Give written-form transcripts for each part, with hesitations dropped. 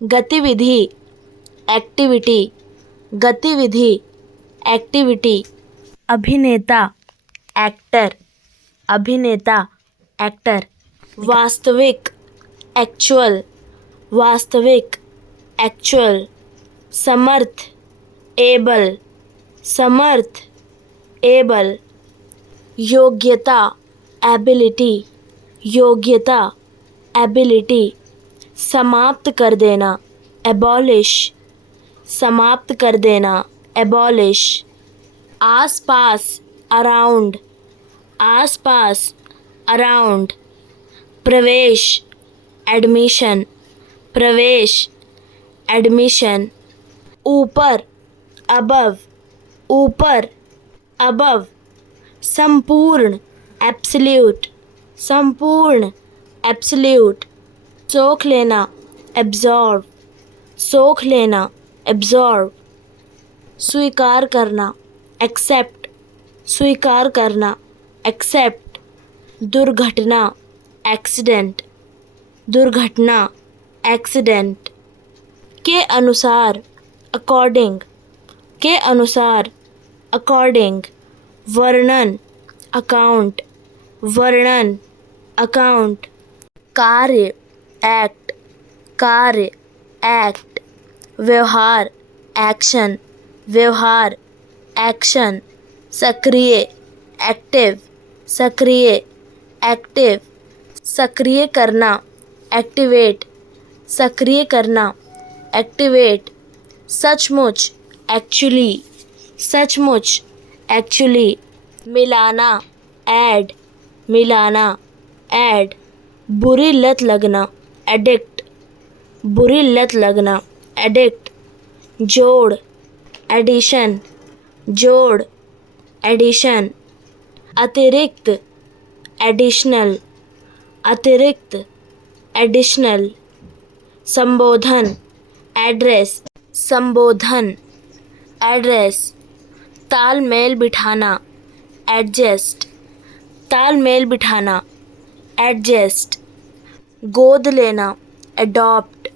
गतिविधि एक्टिविटी, गतिविधि एक्टिविटी। अभिनेता एक्टर, अभिनेता एक्टर। वास्तविक एक्चुअल, वास्तविक एक्चुअल। समर्थ एबल, समर्थ एबल। योग्यता एबिलिटी, योग्यता एबिलिटी। समाप्त कर देना एबॉलिश, समाप्त कर देना एबॉलिश। आस पास अराउंड, आस पास अराउंड। प्रवेश एडमिशन, प्रवेश एडमिशन। ऊपर अबव, ऊपर अबव। संपूर्ण एब्सोल्यूट, संपूर्ण एब्सोल्यूट। सोख लेना एब्जॉर्ब, सोख लेना एब्जॉर्ब। स्वीकार करना एक्सेप्ट, स्वीकार करना एक्सेप्ट। दुर्घटना एक्सीडेंट, दुर्घटना एक्सीडेंट। के अनुसार अकॉर्डिंग, के अनुसार अकॉर्डिंग। वर्णन अकाउंट, वर्णन अकाउंट। कार्य एक्ट, कार्य एक्ट। व्यवहार एक्शन, व्यवहार एक्शन। सक्रिय एक्टिव, सक्रिय एक्टिव। सक्रिय करना एक्टिवेट, सक्रिय करना एक्टिवेट। सचमुच एक्चुअली, सचमुच एक्चुअली। मिलाना ऐड, मिलाना ऐड। बुरी लत लगना एडिक्ट, बुरी लत लगना एडिक्ट। जोड़ एडिशन, जोड़ एडिशन। अतिरिक्त एडिशनल, अतिरिक्त एडिशनल। संबोधन एड्रेस, संबोधन एड्रेस। तालमेल बिठाना एडजस्ट, तालमेल बिठाना एडजस्ट। गोद लेना अडॉप्ट,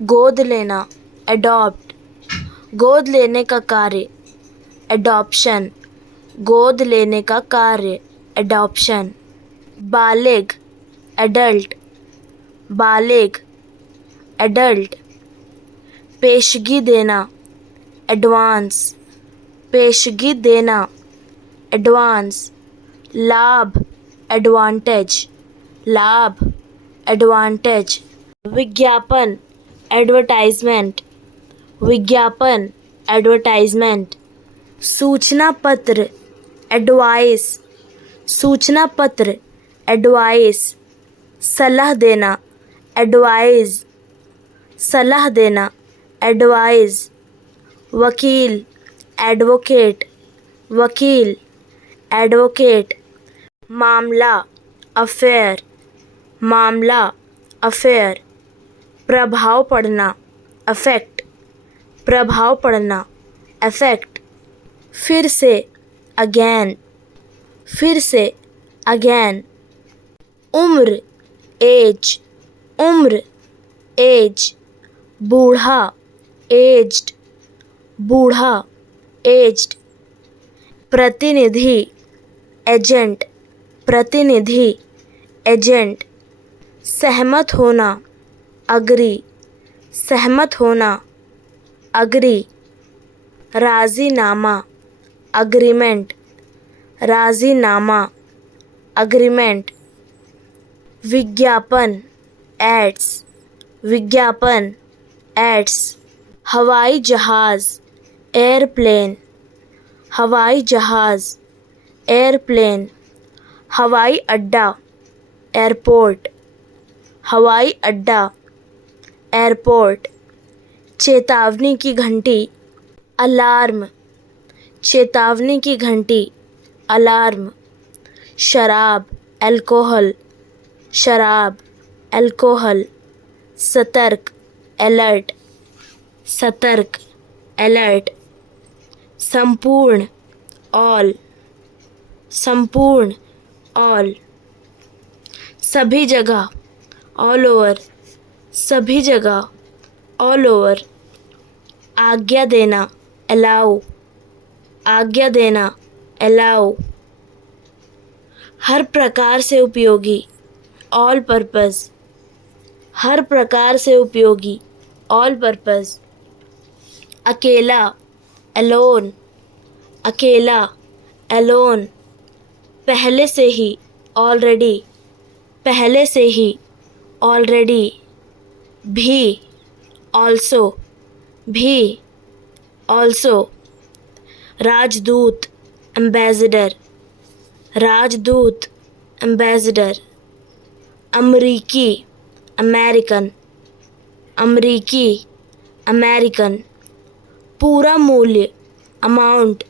गोद लेना अडॉप्ट। गोद लेने का कार्य अडॉप्शन, गोद लेने का कार्य अडॉप्शन। बालिग एडल्ट, बालिग एडल्ट। पेशगी देना एडवांस, पेशगी देना एडवांस। लाभ एडवांटेज, लाभ एडवांटेज। विज्ञापन एडवर्टाइजमेंट, विज्ञापन एडवर्टाइजमेंट। सूचना पत्र एडवाइस, सूचना पत्र एडवाइस। सलाह देना एडवाइज, सलाह देना एडवाइज। वकील एडवोकेट, वकील एडवोकेट। मामला अफेयर, मामला अफेयर। प्रभाव पड़ना अफेक्ट, प्रभाव पड़ना अफेक्ट। फिर से अगेन, फिर से अगेन। उम्र एज, उम्र एज। बूढ़ा एज्ड, बूढ़ा एज्ड। प्रतिनिधि एजेंट, प्रतिनिधि एजेंट। सहमत होना अग्री, सहमत होना अग्री। राज़ीनामा अग्रीमेंट, राज़ीनामा अग्रीमेंट। विज्ञापन एड्स, विज्ञापन एड्स। हवाई जहाज़ एयरप्लेन, हवाई जहाज़ एयरप्लेन। हवाई अड्डा एयरपोर्ट, हवाई अड्डा एयरपोर्ट। चेतावनी की घंटी अलार्म, चेतावनी की घंटी अलार्म। शराब अल्कोहल, शराब अल्कोहल। सतर्क अलर्ट, सतर्क अलर्ट। संपूर्ण ऑल, संपूर्ण ऑल। सभी जगह ऑल ओवर, सभी जगह ऑल ओवर, आज्ञा देना, अलाउ, आज्ञा देना, अलाउ, हर प्रकार से उपयोगी, ऑल पर्पस, हर प्रकार से उपयोगी, ऑल पर्पस, अकेला, अलोन, अकेला, अलोन, पहले से ही, ऑलरेडी, पहले से ही, ऑलरेडी, भी, ऑल्सो, भी, ऑल्सो, राजदूत, एम्बेसडर, राजदूत, एम्बेसडर, अमरीकी, अमेरिकन, अमरीकी, अमेरिकन, पूरा मूल्य, अमाउंट,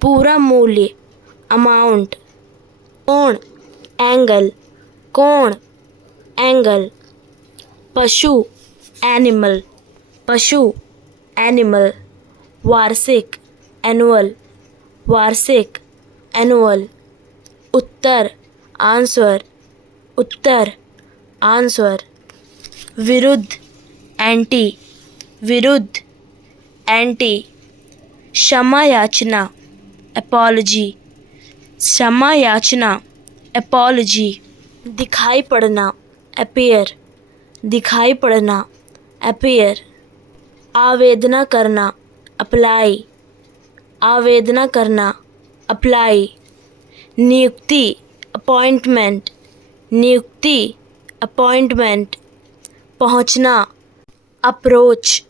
पूरा मूल्य, अमाउंट, कोण, एंगल, कोण, एंगल, पशु, एनिमल, पशु, एनिमल, वार्षिक, एनुअल, वार्षिक, एनुअल, उत्तर, आंसर, उत्तर, आंसर, विरुद्ध, एंटी, विरुद्ध, एंटी, क्षमा याचना, अपॉलजी, क्षमा याचना, अपॉलजी, दिखाई पड़ना, अपीयर, दिखाई पड़ना, अपीयर, आवेदना करना, अप्लाई, आवेदना करना, अप्लाई, नियुक्ति, अपॉइंटमेंट, नियुक्ति, अपॉइंटमेंट, पहुंचना, अप्रोच,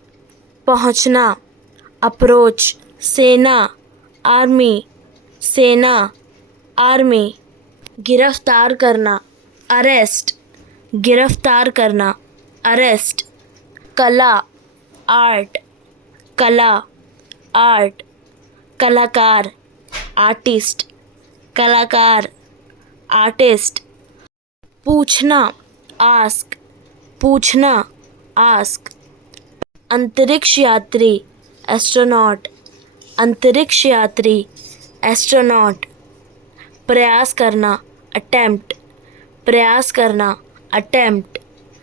पहुंचना, अप्रोच, सेना, आर्मी, सेना, आर्मी, गिरफ्तार करना, अरेस्ट, गिरफ्तार करना, अरेस्ट, कला, आर्ट, कला, आर्ट, कलाकार, आर्टिस्ट, कलाकार, आर्टिस्ट, पूछना, आस्क, पूछना, आस्क, अंतरिक्ष यात्री, एस्ट्रोनॉट, अंतरिक्ष यात्री, एस्ट्रोनॉट, प्रयास करना, अटेम्प्ट, प्रयास करना, अटेम्प्ट,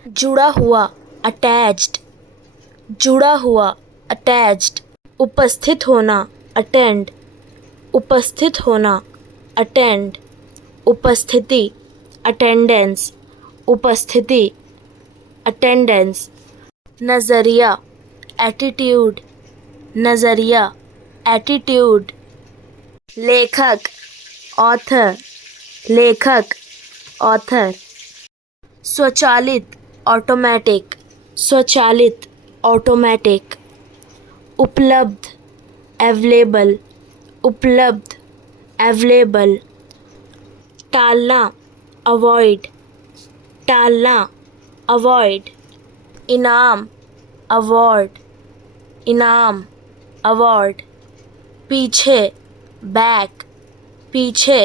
जुड़ा हुआ, अटैच्ड, जुड़ा हुआ, अटैच्ड, उपस्थित होना, अटेंड, उपस्थित होना, अटेंड, उपस्थिति, अटेंडेंस, उपस्थिति, अटेंडेंस, नज़रिया, एटीट्यूड, नज़रिया, एटीट्यूड, लेखक, ऑथर, लेखक, ऑथर, स्वचालित, ऑटोमेटिक, स्वचालित, ऑटोमेटिक, उपलब्ध, अवेलेबल, उपलब्ध, अवेलेबल, टालना, अवॉइड, टालना, अवॉइड, इनाम, अवार्ड, इनाम, अवार्ड, पीछे, बैक, पीछे,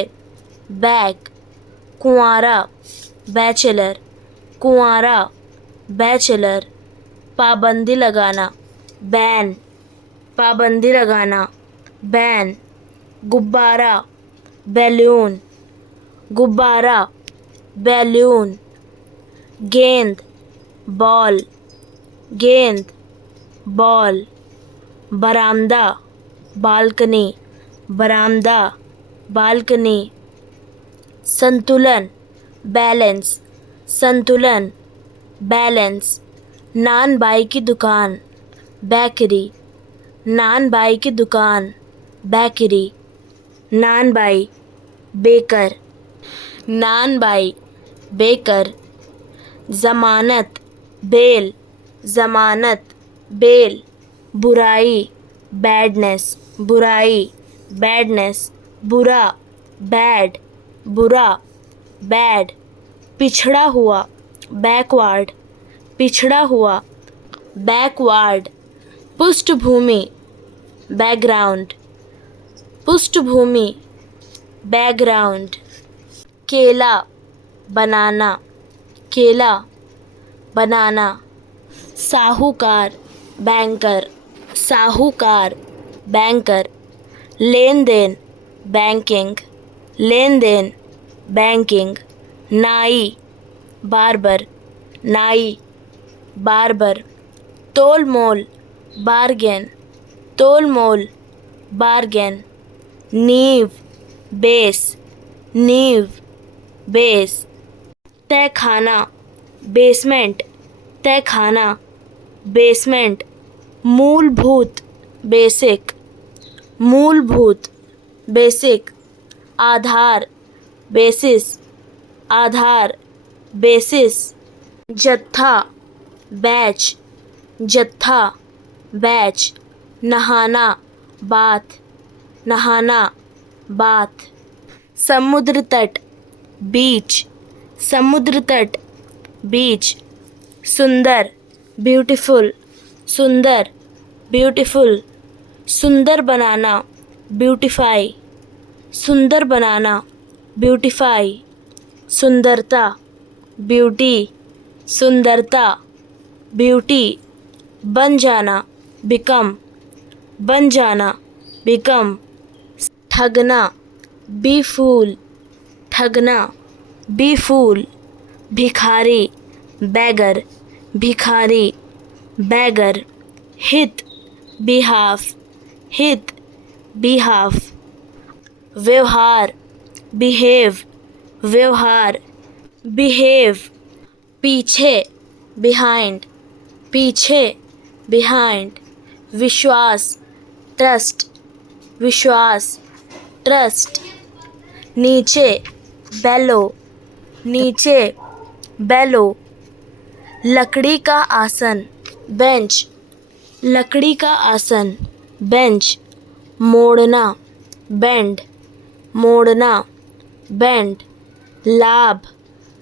बैक, कुंवारा, बैचलर, कुंवारा, बैचलर, पाबंदी लगाना, बैन, पाबंदी लगाना, बैन, गुब्बारा, बैलून, गुब्बारा, बैलून, गेंद, बॉल, गेंद, बॉल, बरामदा, बालकनी, बरामदा, बालकनी, संतुलन, बैलेंस, संतुलन, बैलेंस, नान बाई की दुकान, बेकरी, नान बाई की दुकान, बेकरी, नान बाई, बेकर, नान बाई, बेकर, ज़मानत, बेल, ज़मानत, बेल, बुराई, बैडनेस, बुराई, बैडनेस, बुरा, बैड, बुरा, बैड, पिछड़ा हुआ, बैकवर्ड, पिछड़ा हुआ, बैकवर्ड, पृष्ठभूमि, बैकग्राउंड, पृष्ठभूमि, बैकग्राउंड, केला, बनाना, केला, बनाना, साहूकार, बैंकर, साहूकार, बैंकर, लेन देन, बैंकिंग, लेन देन, बैंकिंग, नाई, बार्बर, नाई, बार्बर, तोल मोल बार्गेन, तोल मोल बार्गेन। नींव बेस, नींव बेस। तहखाना बेसमेंट, तहखाना बेसमेंट। मूलभूत बेसिक, मूलभूत बेसिक। आधार बेसिस, आधार बेसिस। जत्था बैच, जत्था बैच। नहाना बाथ, नहाना बाथ। समुद्र तट बीच, समुद्र तट बीच। सुंदर ब्यूटीफुल, सुंदर ब्यूटीफुल। सुंदर बनाना ब्यूटीफाई, सुंदर बनाना ब्यूटीफाई। सुंदरता ब्यूटी, सुंदरता ब्यूटी। बन जाना बिकम, बन जाना बिकम। ठगना बी फूल, ठगना बी फूल। भिखारी बैगर, भिखारी बैगर। हित बिहाफ, हित बिहाफ। व्यवहार बिहेव, व्यवहार बिहेव। पीछे बिहाइंड, पीछे बिहाइंड। विश्वास ट्रस्ट, विश्वास ट्रस्ट। नीचे बेलो, नीचे बेलो। लकड़ी का आसन बेंच, लकड़ी का आसन बेंच। मोड़ना बेंड, मोड़ना बेंड। लाभ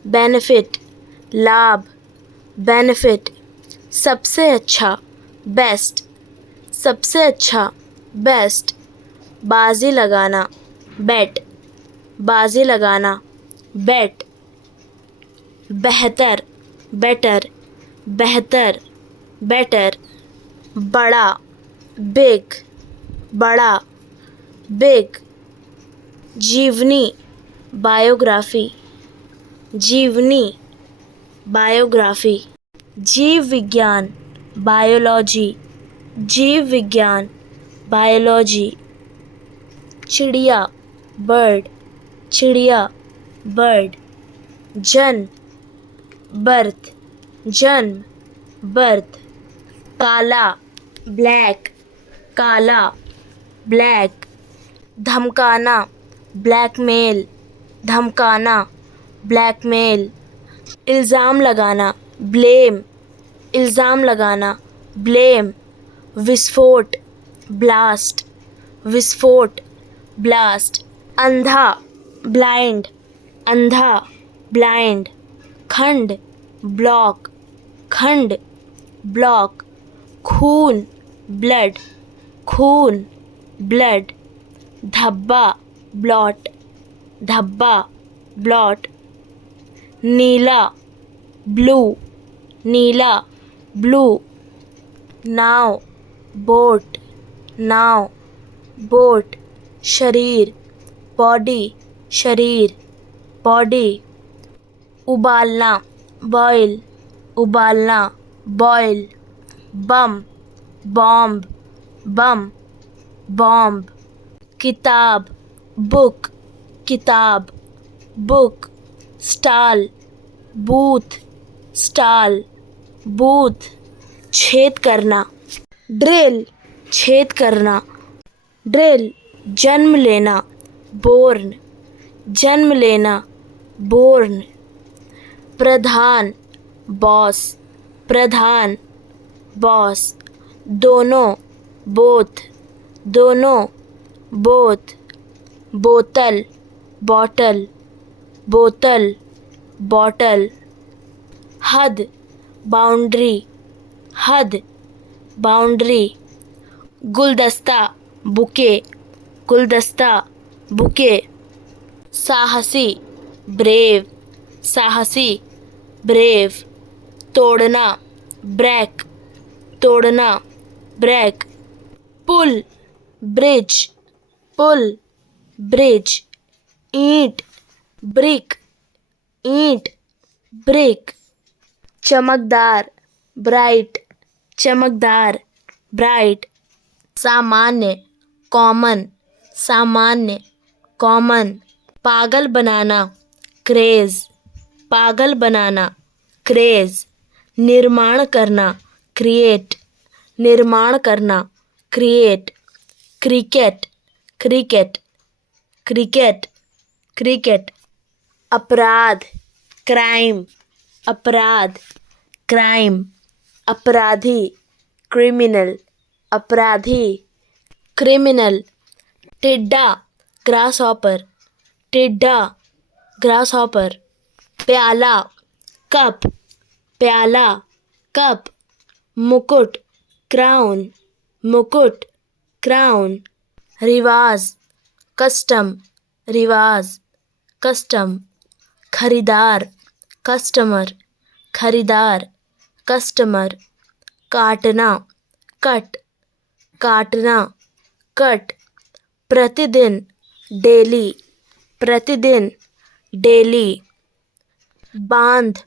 बेनिफिट, लाभ बेनिफिट। सबसे अच्छा बेस्ट, सबसे अच्छा बेस्ट। बाजी लगाना बेट, बाजी लगाना बेट। बेहतर बेटर, बेहतर बेटर। बड़ा बिग, बड़ा बिग। जीवनी बायोग्राफी, जीवनी बायोग्राफी। जीव विज्ञान बायोलॉजी, जीव विज्ञान बायोलॉजी। चिड़िया बर्ड, चिड़िया बर्ड। जन्म बर्थ, जन्म बर्थ। काला ब्लैक, काला ब्लैक। धमकाना ब्लैकमेल, धमकाना ब्लैकमेल। इल्ज़ाम लगाना ब्लेम, इल्ज़ाम लगाना ब्लेम। विस्फोट ब्लास्ट, विस्फोट ब्लास्ट। अंधा ब्लाइंड, अंधा ब्लाइंड। खंड ब्लॉक, खंड ब्लॉक। खून ब्लड, खून ब्लड। धब्बा ब्लॉट, धब्बा ब्लॉट। नीला ब्लू, नीला ब्लू। नाव बोट, नाव बोट। शरीर बॉडी, शरीर बॉडी। उबालना बॉयल, उबालना बॉयल। बम बॉम्ब, बम बॉम्ब। किताब बुक, किताब book. Stall booth, stall booth. छेद करना ड्रिल, छेद करना ड्रिल। जन्म लेना बोर्न, जन्म लेना बोर्न। प्रधान बॉस, प्रधान बॉस। दोनों बोथ, दोनों बोथ। बोतल बॉटल, बोतल बॉटल। हद बाउंड्री, हद बाउंड्री। गुलदस्ता बुके, गुलदस्ता बुके। साहसी ब्रेव, साहसी ब्रेव। तोड़ना ब्रेक, तोड़ना ब्रेक। पुल ब्रिज, पुल ब्रिज। ईंट ब्रिक, ईंट ब्रिक। चमकदार ब्राइट, चमकदार, ब्राइट, सामान्य, कॉमन, सामान्य, कॉमन, पागल बनाना, क्रेज, पागल बनाना, क्रेज, निर्माण करना, क्रिएट, निर्माण करना, create, cricket, cricket, cricket, cricket, अपराध, क्राइम, अपराध, क्राइम, अपराधी, क्रिमिनल, अपराधी, क्रिमिनल, टिड्डा, ग्रास हॉपर, टिड्डा, ग्रास हॉपर, प्याला, कप, प्याला, कप, मुकुट, क्राउन, मुकुट, क्राउन, रिवाज, कस्टम, रिवाज, कस्टम, खरीदार, कस्टमर, खरीदार, कस्टमर, काटना, कट, काटना, कट, प्रतिदिन, डेली, प्रतिदिन, डेली, बांध,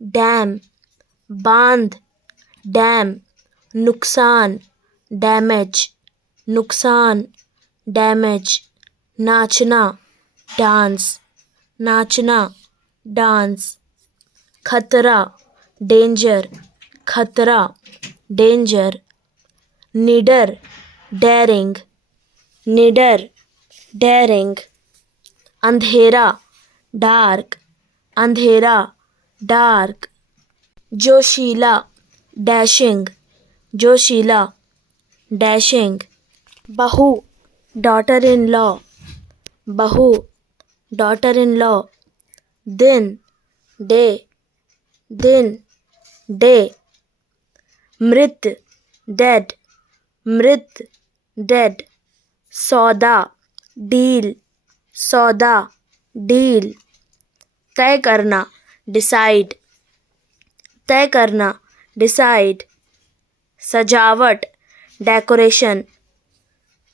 डैम, बांध, डैम, नुकसान, डैमेज, नुकसान, डैमेज, नाचना, डांस, नाचना, डांस, खतरा, डेंजर, खतरा, डेंजर, निडर, डेरिंग, निडर, डेरिंग, अंधेरा, डार्क, अंधेरा, डार्क, जोशीला, डैशिंग, जोशीला, डैशिंग, बहू, डॉटर इन लॉ, बहू, डॉटर इन लॉ, दिन, डे, दिन, डे, मृत, डेड, मृत, डेड, सौदा, डील, सौदा, डील, तय करना, डिसाइड, तय करना, डिसाइड, सजावट, डेकोरेशन,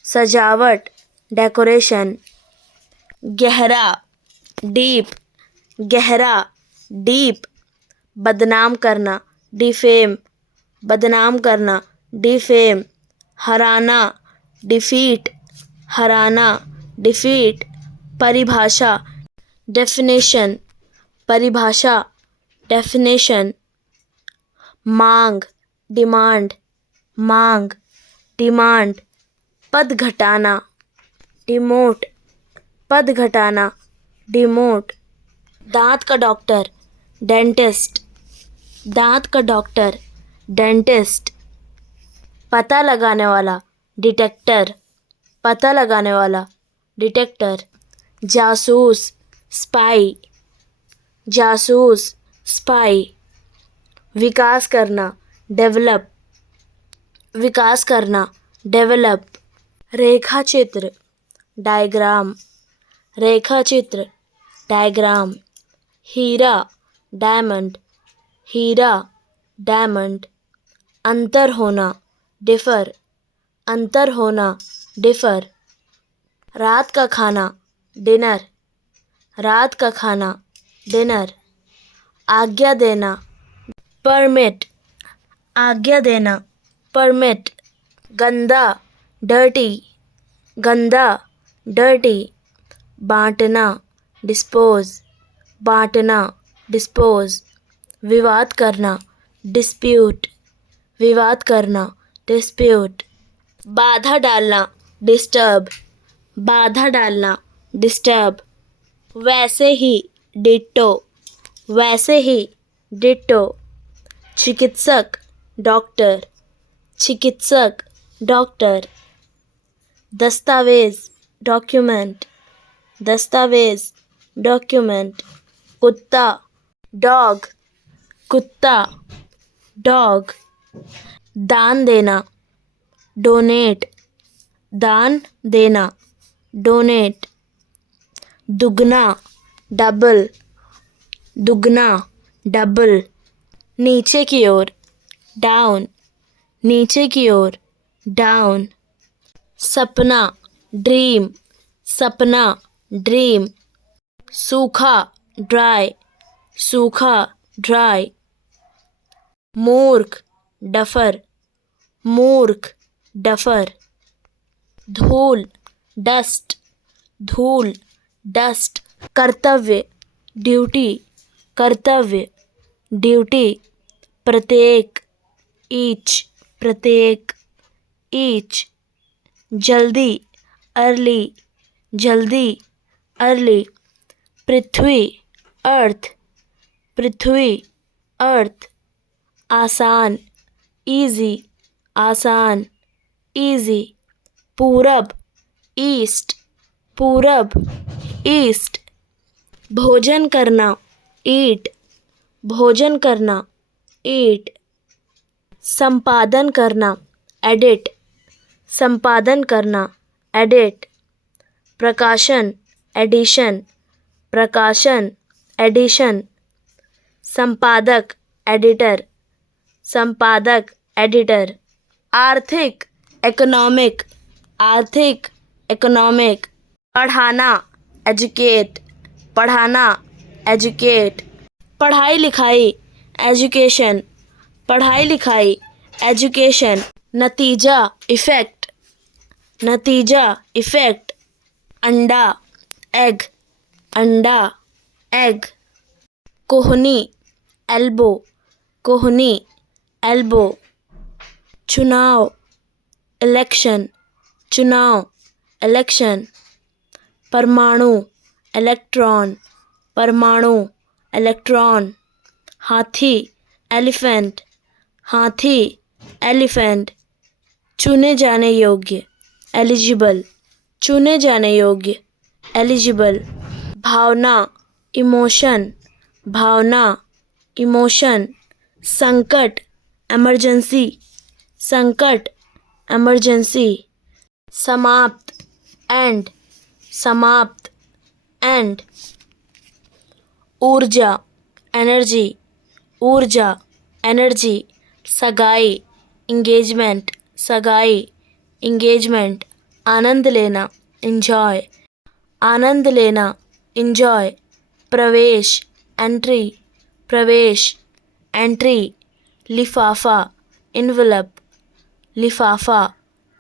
सजावट, डेकोरेशन, गहरा, डीप, गहरा, डीप, बदनाम करना, डिफेम, बदनाम करना, डिफेम, हराना, डिफीट, हराना, डिफीट, परिभाषा, डेफिनेशन, परिभाषा, डेफिनेशन, मांग, डिमांड, मांग, डिमांड, पद घटाना, डिमोट, पद घटाना, डिमोट, दांत का डॉक्टर, डेंटिस्ट, दांत का डॉक्टर, डेंटिस्ट, पता लगाने वाला, डिटेक्टर, पता लगाने वाला, डिटेक्टर, जासूस, स्पाई, जासूस, स्पाई, विकास करना, डेवलप, विकास करना, डेवलप, रेखा चित्र, डायग्राम, रेखा चित्र, डायग्राम, हीरा, डायमंड, हीरा, डायमंड, अंतर होना, डिफर, अंतर होना, डिफर, रात का खाना, डिनर, रात का खाना, डिनर, आज्ञा देना, परमिट, आज्ञा देना, परमिट, गंदा, डर्टी, गंदा, डर्टी, बांटना, डिस्पोज, बांटना, डिस्पोज, विवाद करना, डिस्प्यूट, विवाद करना, डिस्प्यूट, बाधा डालना, डिस्टर्ब, बाधा डालना, डिस्टर्ब, वैसे ही, डिट्टो, वैसे ही, डिट्टो, चिकित्सक, डॉक्टर, चिकित्सक, डॉक्टर, दस्तावेज, डॉक्यूमेंट, दस्तावेज, डॉक्यूमेंट, कुत्ता, डॉग, कुत्ता, डॉग, दान देना, डोनेट, दान देना, डोनेट, दुगना, डबल, दुगना, डबल, नीचे की ओर, डाउन, नीचे की ओर, डाउन, सपना, ड्रीम, सपना, ड्रीम, सूखा, ड्राई, सूखा, ड्राई, मूर्ख, डफर, मूर्ख, डफर। धूल, डस्ट, धूल, डस्ट। कर्तव्य, ड्यूटी, कर्तव्य, ड्यूटी। प्रत्येक, ईच, प्रत्येक, ईच। जल्दी, अर्ली, जल्दी, अर्ली। पृथ्वी, अर्थ, पृथ्वी, अर्थ। आसान, इजी, आसान, इजी। पूरब, ईस्ट, पूरब, ईस्ट। भोजन करना, ईट, भोजन करना, ईट। संपादन करना, एडिट, संपादन करना, एडिट। प्रकाशन, एडिशन, प्रकाशन, एडिशन। संपादक, एडिटर, संपादक, एडिटर। आर्थिक, इकोनॉमिक, आर्थिक, इकोनॉमिक। पढ़ाना, एजुकेट, पढ़ाना, एजुकेट। पढ़ाई लिखाई, एजुकेशन, पढ़ाई लिखाई, एजुकेशन। नतीजा, इफेक्ट, नतीजा, इफेक्ट। अंडा, एग, अंडा, एग। कोहनी, एल्बो, कोहनी, एल्बो। चुनाव, इलेक्शन, चुनाव, इलेक्शन। परमाणु, इलेक्ट्रॉन, परमाणु, इलेक्ट्रॉन। हाथी, एलिफेंट, हाथी, एलिफेंट। चुने जाने योग्य, एलिजिबल, चुने जाने योग्य, एलिजिबल। भावना, इमोशन, भावना, इमोशन। संकट, इमरजेंसी, संकट, इमरजेंसी। समाप्त, एंड, समाप्त, एंड। ऊर्जा, एनर्जी, ऊर्जा, एनर्जी। सगाई, इंगेजमेंट, सगाई, इंगेजमेंट। आनंद लेना, इंजॉय, आनंद लेना, इंजॉय। प्रवेश, एंट्री, प्रवेश, एंट्री। लिफाफा, इनवलप, लिफाफा,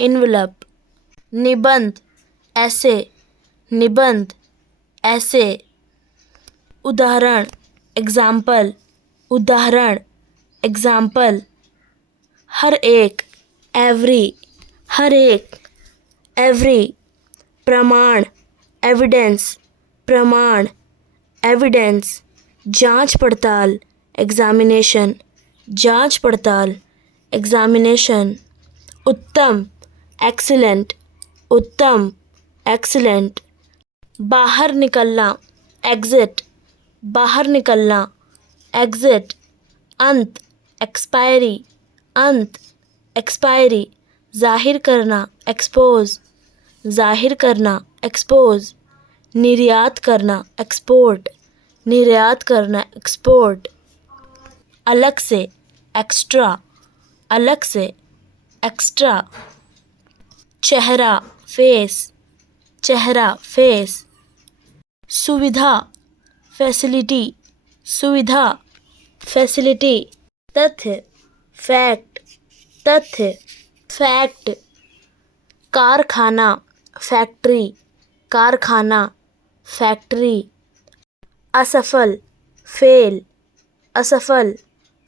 इनवलप। निबंध, ऐसे, निबंध, ऐसे। उदाहरण, एग्जाम्पल, उदाहरण, एग्जाम्पल। हर एक, एवरी, हर एक, एवरी। प्रमाण, एविडेंस, प्रमाण, एविडेंस। जांच पड़ताल, एग्जामिनेशन, जांच पड़ताल, एग्जामिनेशन। उत्तम, एक्सीलेंट, उत्तम, एक्सीलेंट। बाहर निकलना, एग्जिट, बाहर निकलना, एग्जिट। अंत, एक्सपायरी, अंत, एक्सपायरी। जाहिर करना, एक्सपोज, जाहिर करना, एक्सपोज। निर्यात करना, एक्सपोर्ट, निर्यात करना, एक्सपोर्ट। अलग से, एक्स्ट्रा, अलग से, एक्स्ट्रा। चेहरा, फेस, चेहरा, फेस। सुविधा, फैसिलिटी, सुविधा, फैसिलिटी। तथ्य, फैक्ट, तथ्य, फैक्ट। कारखाना, फैक्ट्री, कारखाना, फैक्ट्री। असफल, फेल, असफल,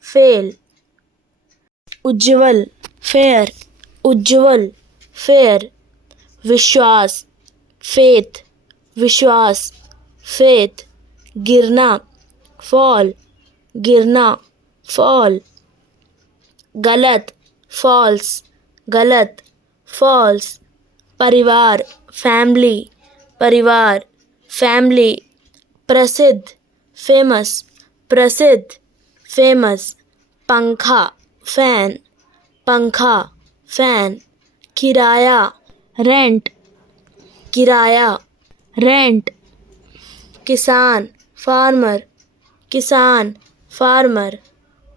फेल। उज्ज्वल, फेयर, उज्ज्वल, फेयर। विश्वास, फेथ, विश्वास, फेथ। गिरना, फॉल, गिरना, फॉल। गलत, फॉल्स, गलत, फॉल्स। परिवार, फैमिली, परिवार, फैमिली। प्रसिद्ध, फेमस, प्रसिद्ध, फेमस। पंखा, फैन, पंखा, फैन। किराया, रेंट, किराया, रेंट। किसान, फार्मर, किसान, फार्मर।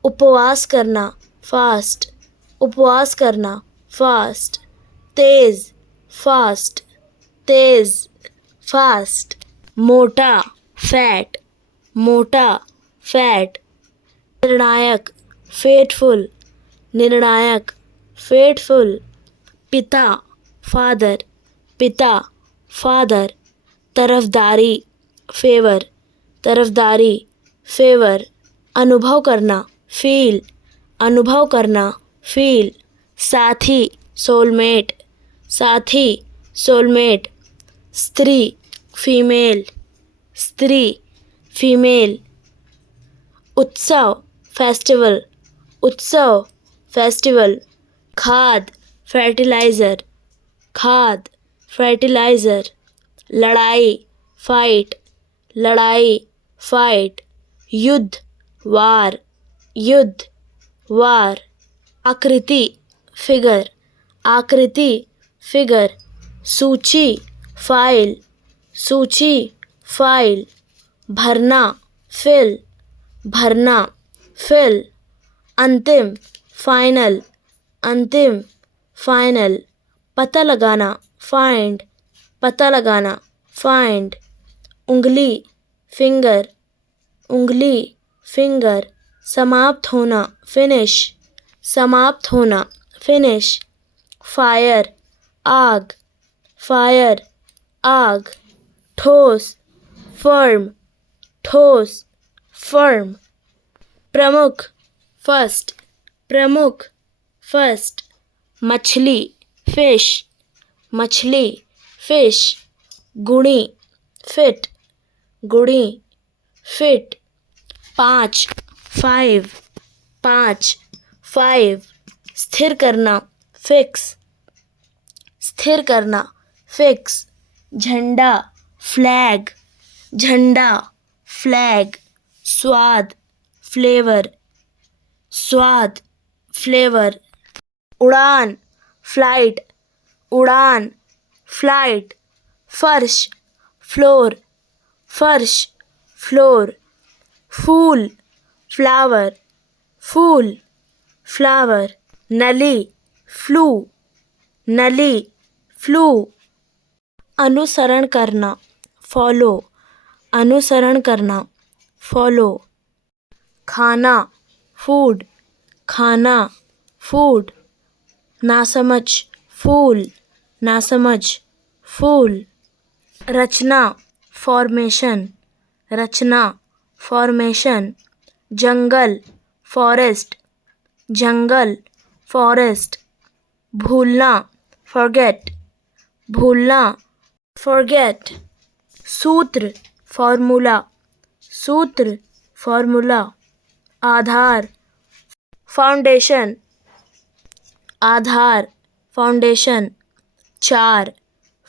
उपवास करना, फास्ट, उपवास करना, फास्ट। तेज, फास्ट, तेज, फास्ट। मोटा, फैट, मोटा, फैट। निर्णायक, फेटफुल, निर्णायक, फेटफुल, पिता, फादर, पिता, फादर, तरफदारी, फेवर, तरफदारी, फेवर, अनुभव करना, फील, अनुभव करना, फील, साथी, सोलमेट, साथी, सोलमेट, स्त्री, फीमेल, स्त्री, फीमेल, उत्सव, फेस्टिवल, उत्सव, फेस्टिवल, खाद, फर्टिलाइज़र, खाद, फर्टिलाइज़र, लड़ाई, फाइट, लड़ाई, फाइट, युद्ध, वार, युद्ध, वार, आकृति, फिगर, आकृति, फिगर, सूची, फाइल, सूची, फाइल, भरना, फिल, भरना, फिल, अंतिम, फाइनल, अंतिम, फाइनल, पता लगाना, फाइंड, पता लगाना, फाइंड, उंगली, फिंगर, उंगली, फिंगर, समाप्त होना, फिनिश, समाप्त होना, फिनिश, फायर, आग, फायर, आग, ठोस, फर्म, ठोस, फर्म, प्रमुख, फर्स्ट, प्रमुख, फर्स्ट, मछली, फिश, मछली, फिश, गुणी, फिट, गुणी, फिट, पाँच, फाइव, पाँच, फाइव, स्थिर करना, फिक्स, स्थिर करना, फिक्स, झंडा, फ्लैग, झंडा, फ्लैग, स्वाद, फ्लेवर, स्वाद, फ्लेवर, उड़ान, फ्लाइट, उड़ान, फ्लाइट, फर्श, फ्लोर, फर्श, फ्लोर, फूल, फ्लावर, फूल, फ्लावर, नली, फ्लू, नली, फ्लू, अनुसरण करना, फॉलो, अनुसरण करना, फॉलो, खाना, फूड, खाना, फूड, नासमझ, फूल, नासमझ, फूल, रचना, फॉर्मेशन, रचना, फॉर्मेशन, जंगल, फॉरेस्ट, जंगल, फॉरेस्ट, भूलना, फॉरगेट, भूलना, फॉरगेट, सूत्र, फॉर्मूला, सूत्र, फॉर्मूला, आधार, फाउंडेशन, आधार, फाउंडेशन, चार,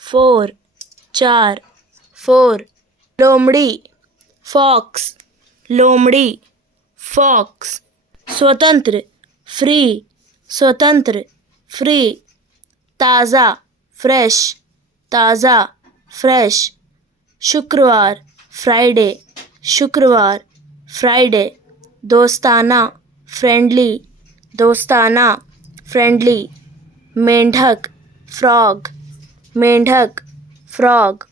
फोर, चार, फोर, लोमड़ी, फॉक्स, लोमड़ी, फॉक्स, स्वतंत्र, फ्री, स्वतंत्र, फ्री, ताज़ा, फ्रेश, ताज़ा, फ्रेश, शुक्रवार, फ्राइडे, शुक्रवार, फ्राइडे, दोस्ताना, फ्रेंडली, दोस्ताना, फ्रेंडली, मेंढक, फ्रॉग, मेंढक, फ्रॉग,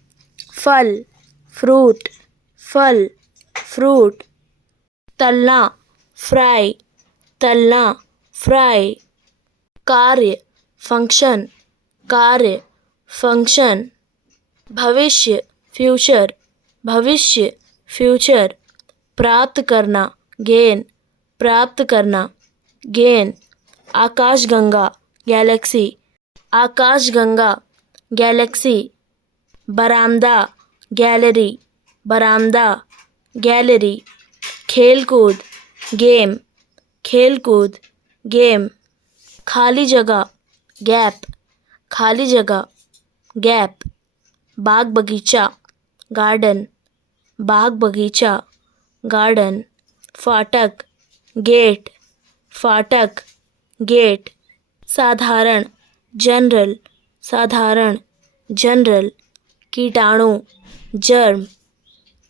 फल, फ्रूट, फल, फ्रूट, तलना, फ्राई, तलना, फ्राई, कार्य, फंक्शन, कार्य, फंक्शन, भविष्य, फ्यूचर, भविष्य, फ्यूचर, प्राप्त करना, गेन, प्राप्त करना, गेन, आकाशगंगा, गैलेक्सी, आकाशगंगा, गैलेक्सी, बरामदा, गैलरी, बरामदा, गैलरी, खेलकूद, गेम, खेलकूद, गेम, खाली जगह, गैप, खाली जगह, गैप, बाग बगीचा, गार्डन, बाग बगीचा, गार्डन, फाटक, गेट, फाटक, गेट, साधारण, जनरल, साधारण, जनरल, कीटाणु, जर्म,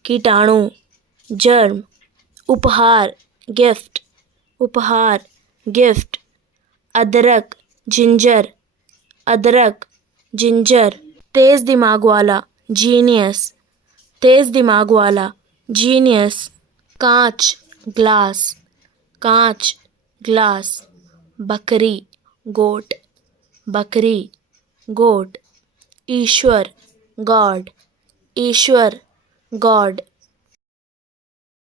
कीटाणु, जर्म, उपहार, गिफ्ट, उपहार, गिफ्ट, अदरक, जिंजर, अदरक, जिंजर, तेज दिमाग वाला, जीनियस, तेज दिमाग वाला, जीनियस, कांच, ग्लास, कांच, ग्लास, बकरी गोट, बकरी गोट. ईश्वर गॉड, ईश्वर गॉड.